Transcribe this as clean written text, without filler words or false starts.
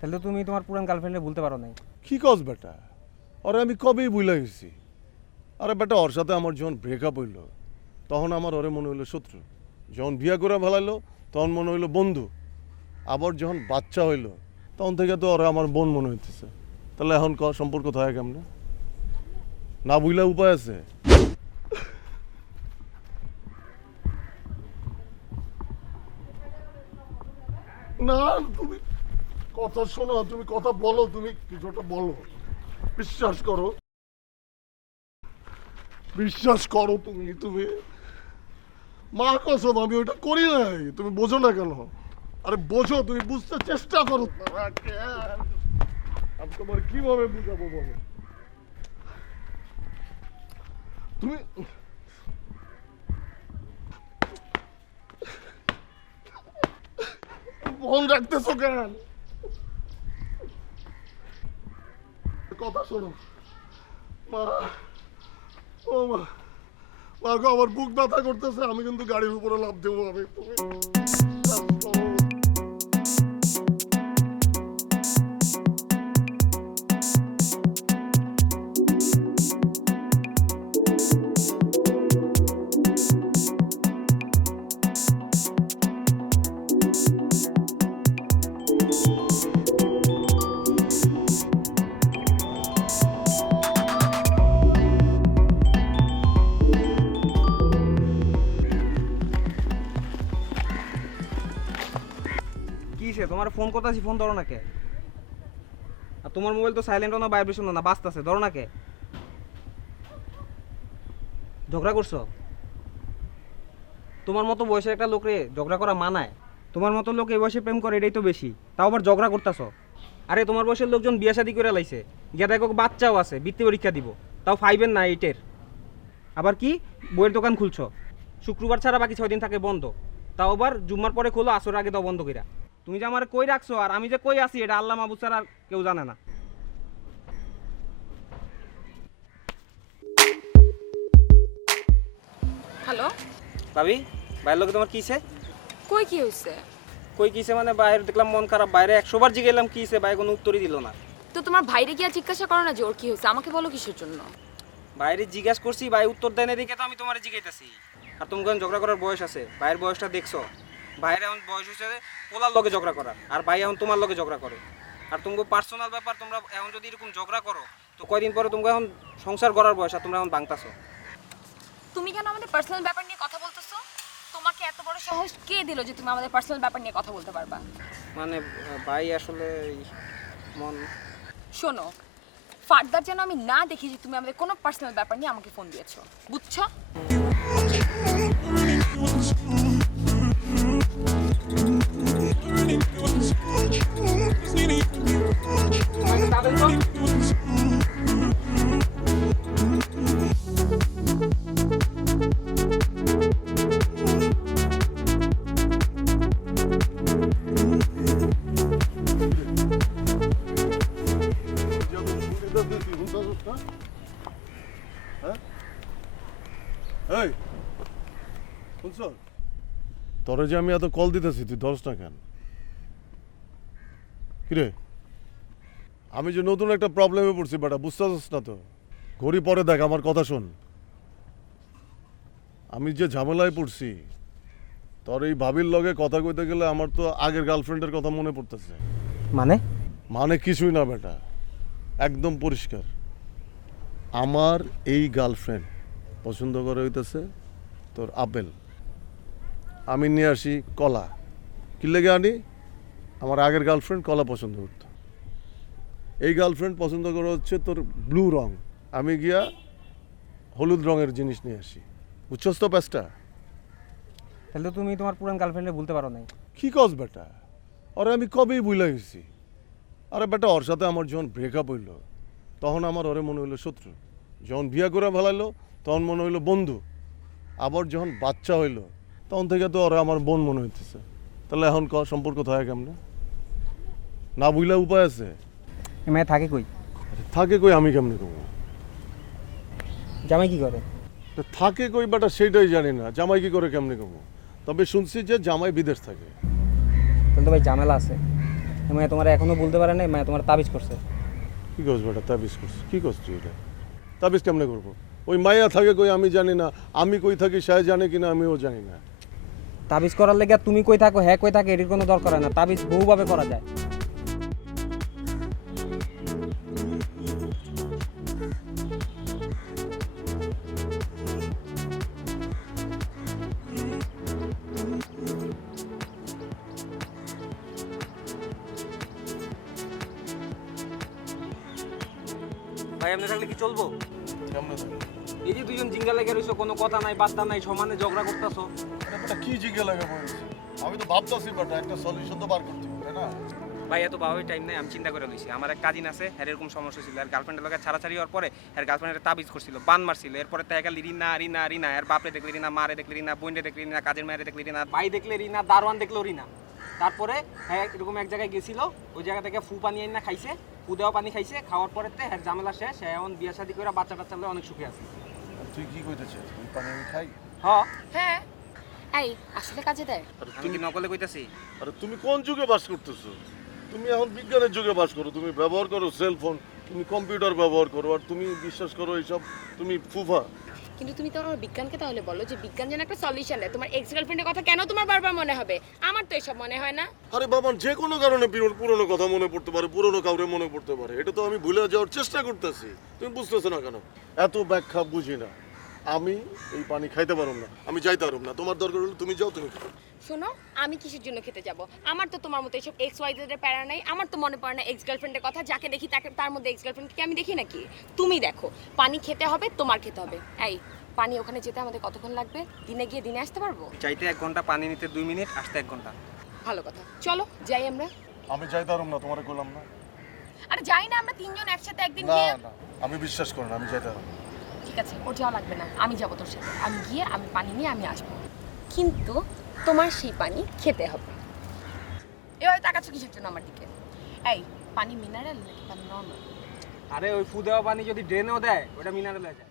তাহলে তো তুমি তোমার পুরান গার্লফ্রেন্ডে ভুলতে পারো নাই। কি কস বেটা? আরে আমি কবেই ভুলে গেছি। আরে বেটা, ওর সাথে আমার যখন ব্রেকআপ হইল তখন আমার ওরে মনে হইলো শত্রু, যখন বিয়া করে ফেলাইলো তখন মনে হইলো বন্ধু, আবার যখন বাচ্চা হইলো তখন থেকে তো ওরা আমার বোন মনে হইতেছে। তাহলে এখন সম্পর্ক থাকে কেমনে? না বুঝলে উপায় আছে? না, তুমি কথা শোনো, তুমি কথা বলো, তুমি কিছুটা বলো। বিশ্বাস করো, বিশ্বাস করো, তুমি মা কসম আমি ওটা করি নাই। তুমি বোঝো না কেন? আরে বোঝো, তুমি বুঝতে চেষ্টা করো। আমি তোমার কিভাবে বুঝাবো বলো? তুমি ফোন রাখতেছো কেন? কথা শোনো মা, ও মা, মা গো, আমার বুক ব্যথা করতেছে, আমি কিন্তু গাড়ির উপরে লাফ দেবো। আমি তুমি কিসে তোমার ফোন করতেছি, ফোন ধরো না কে? আর তোমার মোবাইল তো সাইলেন্ট না, ভাইব্রেশন না, বাজতেছে, ধরো না কে? ঝগড়া করছো? তোমার মতো বয়সের একটা লোকরে ঝগড়া করা মানায়? তোমার মতো লোক এই বয়সে প্রেম করে, এটাই তো বেশি, তাও আবার ঝগড়া করতেছো। আরে তোমার বয়সের লোকজন বিয়ে শাদী করে লাইছে, গিয়া দেখো বাচ্চাও আছে, বৃত্তি পরীক্ষা দিব, তাও 5 না 8। আবার কি বইয়ের দোকান খুলছো? শুক্রবার ছাড়া বাকি 6 দিন থাকে বন্ধ, তাও আবার জুম্মার পরে খোলো, আসর আগে দাও বন্ধ কইরা। তুমি যে আমার কই রাখছো আর আমি যে কই আছি এটা আল্লাহ মাহবুব ছাড়া আর কেউ জানে না। হ্যালো, ভাবি, বাইরের লোকে তোমার কিছে? কই কি হইছে? কই কিছে মানে বাইরে দেখলাম মন খারাপ, বাইরে 100 বার জিজ্ঞেলাম কিছে, ভাই কোনো উত্তরই দিল না। তো তোমার ভাইরে গিয়া জিজ্ঞাসা করো না যে ওর কি হয়েছে, আমাকে বলো কিসের জন্য? বাইরে জিজ্ঞাসা করছি, ভাই উত্তর দেয় না দেখে তো আমি তোমার জিজ্ঞাইতেছি। আর তুমি কোন ঝগড়া করার বয়স আছে? ভাইয়ের বয়সটা দেখছো? ভাইয়ের এখন বয়স হচ্ছে পোলার লগে ঝগড়া করার, আর ভাই এখন তোমার লগে ঝগড়া করে। আর তুমি পার্সোনাল ব্যাপার, তোমরা এখন যদি এরকম ঝগড়া করো তো কয়দিন পরে তুমি এখন সংসার করার বয়স, আর তোমরা এখন ভাঙতাছো। তুমি কেন আমাদের পার্সোনাল ব্যাপার নিয়ে কথা বলতেছো? তোমাকে এত বড় সাহস কে দিল যে তুমি আমাদের পার্সোনাল ব্যাপার নিয়ে কথা বলতে পারবা? মানে ভাই আসলে মন। শোনো, ফার্দার যেন আমি না দেখি যে তুমি আমাদের কোনো পার্সোনাল ব্যাপার নিয়ে আমাকে ফোন দিয়েছো, বুঝছো? তোরে যে আমি এত কল দিতেছি, তুই ধরস না কেন? কিরে, আমি যে নতুন একটা প্রবলেমে পড়ছি বেটা, বুঝতে পারছিস না তো? ঘড়ি পরে দেখ, আমার কথা শোন। আমি যে ঝামেলায় পড়ছি, তোর এই ভাবির লগে কথা কইতে গেলে আমার তো আগের গার্লফ্রেন্ডের কথা মনে পড়তেছে। মানে মানে কিছুই না বেটা, একদম পরিষ্কার। আমার এই গার্লফ্রেন্ড পছন্দ করে হইতেছে তোর আপেল, আমি নিয়ে আসি কলা। কি লেগে আনি? আমার আগের গার্লফ্রেন্ড কলা পছন্দ করতো। এই গার্লফ্রেন্ড পছন্দ করে হচ্ছে তোর ব্লু রং, আমি গিয়া হলুদ রঙের জিনিস নিয়ে আসি। বুঝছস তো প্যাচটা? তাহলে তো তুমি তোমার পুরান গার্লফ্রেন্ডে ভুলতে পারো নাই। কি কস বেটা? আরে আমি কবেই ভুলে গেছি। আরে বেটা, ওর সাথে আমার যখন ব্রেকআপ হইলো তখন আমার ওরে মনে হইলো শত্রু, যখন বিয়া করে ফেলাইলো তখন মনে হইলো বন্ধু, আবার যখন বাচ্চা হইলো তখন থেকে তো ওরা আমার বোন মনে হইতেছে। তাহলে এখন সম্পর্ক থাকে কেমনে? না বুঝলে উপায় আছে? এই মেয়ে থাকে কই? থাকে কই আমি কেমনে কমো? জামাই কি করে? থাকে কই বেটা সেটাই জানি না, জামাই কি করে কেমনে কমো? তবে শুনছি যে জামাই বিদেশ থাকে। তাহলে তো ভাই ঝামেলা আছে। মায়া তোমার এখনো বলতে পারে নাই, মায়া তোমার তাবিজ করছে। কি করছ বেটা, তাবিজ করছিস? কি করছ তুই এটা? তাবিজ কেমনে করবো? ওই মাইয়া থাকে কই আমি জানি না, আমি কই থাকি সে জানে কিনা আমিও জানি না। তাবিজ করার লেগে তুমি কই থাকো হ্যাঁ কই থাকে এটির কোনো দরকার হয় না, তাবিজ বহুভাবে করা যায়। ভাই আপনি থাকলে কি চলবো? কেমনে থাকে? এই যে দুজন জিঙ্গা লেগে রইছো, কোনো কথা নাই বার্তা নাই, সমানে ঝগড়া করতেছো। আরে বেটা কি জিজ্ঞে লাগে বলছি? আমি তো ভাবতাছি বেটা একটা সলিউশন তো বার করতে হবে না? ভাই এত বাবাই টাইম নাই, আমি চিন্তা করে লইছি। আমার এক কাজিন আছে, হ্যাঁ এরকম সমস্যা ছিল, আর গার্লফ্রেন্ডের লগে ছাড়াছাড়ি হওয়ার পরে আর গার্লফ্রেন্ডের তাবিজ করছিল, বান মারছিল। এরপরে তাই গেল রিনা রিনা রিনা, আর বাপরে দেখলে রিনা, মারে দেখলে রিনা, বোনরে দেখলে রিনা, কাজের মায়ের দেখলে রিনা, ভাই দেখলে রিনা, দারোয়ান দেখলো রিনা। তারপরে হ্যাঁ এরকম এক জায়গায় গেছিল, ওই জায়গা থেকে ফু পানি আইনা খাইছে, ফু দেওয়া পানি খাইছে, খাওয়ার পরে হ্যাঁ ঝামেলা শেষ, হ্যাঁ এখন বিয়ে শাদী করে বাচ্চা টাচ্চা হলে অনেক সুখে আছে। তুই কি কইতেছিস? তুই পানি আমি খাই? হ্যাঁ হ্যাঁ এই আসলে কাজে দেয়। আমি কি নকলে কইতাছি? আরে তুমি কোন যুগে বাস করতেছো? তুমি এখন বিজ্ঞানের যুগে বাস করো, তুমি ব্যবহার করো সেলফোন, তুমি কম্পিউটার ব্যবহার করো, আর তুমি বিশ্বাস করো এইসব? তুমি ফুফা? কিন্তু তুমি তো আমার বিজ্ঞানকে তাহলে বলো যে বিজ্ঞান যেন একটা সলিউশন দেয়। তোমার এক্স গার্লফ্রেন্ডের কথা কেন তোমার বারবার মনে হবে? আমার তো এসব মনে হয় না। আরে বাবা, যে কোনো কারণে পুরনো কথা মনে পড়তে পারে, পুরনো কাউরে মনে পড়তে পারে, এটা তো আমি ভুলে যাওয়ার চেষ্টা করতেছি। তুমি বুঝতেছো না কেন? এত ব্যাখ্যা বুঝি না। আমি এই পানি খাইতে পারব না, আমি যাইতে পারব না। তোমার দরকার হলে তুমি যাও, তুমি খাও। শোনো, আমি কিসের জন্য খেতে যাব? আমার তো তোমার মতো এইসব এক্স ওয়াই জেড এর প্যারা নাই। আমার তো মনে পড়ে না এক্স গার্লফ্রেন্ডের কথা। যাকে দেখি তাকে তার মধ্যে এক্স গার্লফ্রেন্ডকে আমি দেখি নাকি? তুমি দেখো, পানি খেতে হবে, তোমার খেতে হবে। এই পানি ওখানে যেতে আমাদের কতক্ষণ লাগবে? দিনে গিয়ে দিনে আসতে পারবো? চাইতে 1 ঘন্টা, পানি নিতে 2 মিনিট, আসতে 1 ঘন্টা। ভালো কথা, চলো যাই আমরা। আমি যাইতে পারব না, তোমারে কইলাম না। আরে যাই না আমরা তিনজন একসাথে একদিন না গিয়ে? না, আমি বিশ্বাস করি না, আমি যাইতে পারব না। ঠিক আছে, ওর যাওয়া লাগবে না, আমি যাবো তোর সাথে। আমি গিয়ে আমি পানি নিয়ে আমি আসবো, কিন্তু তোমার সেই পানি খেতে হবে। এভাবে তাকাচ্ছ কিসের জন্য আমার দিকে? এই পানি মিনারেল নাকি পানি নর্মাল? আরে ওই ফু দেওয়া পানি যদি ড্রেনেও দেয় ওটা মিনারেল হয়ে যায়।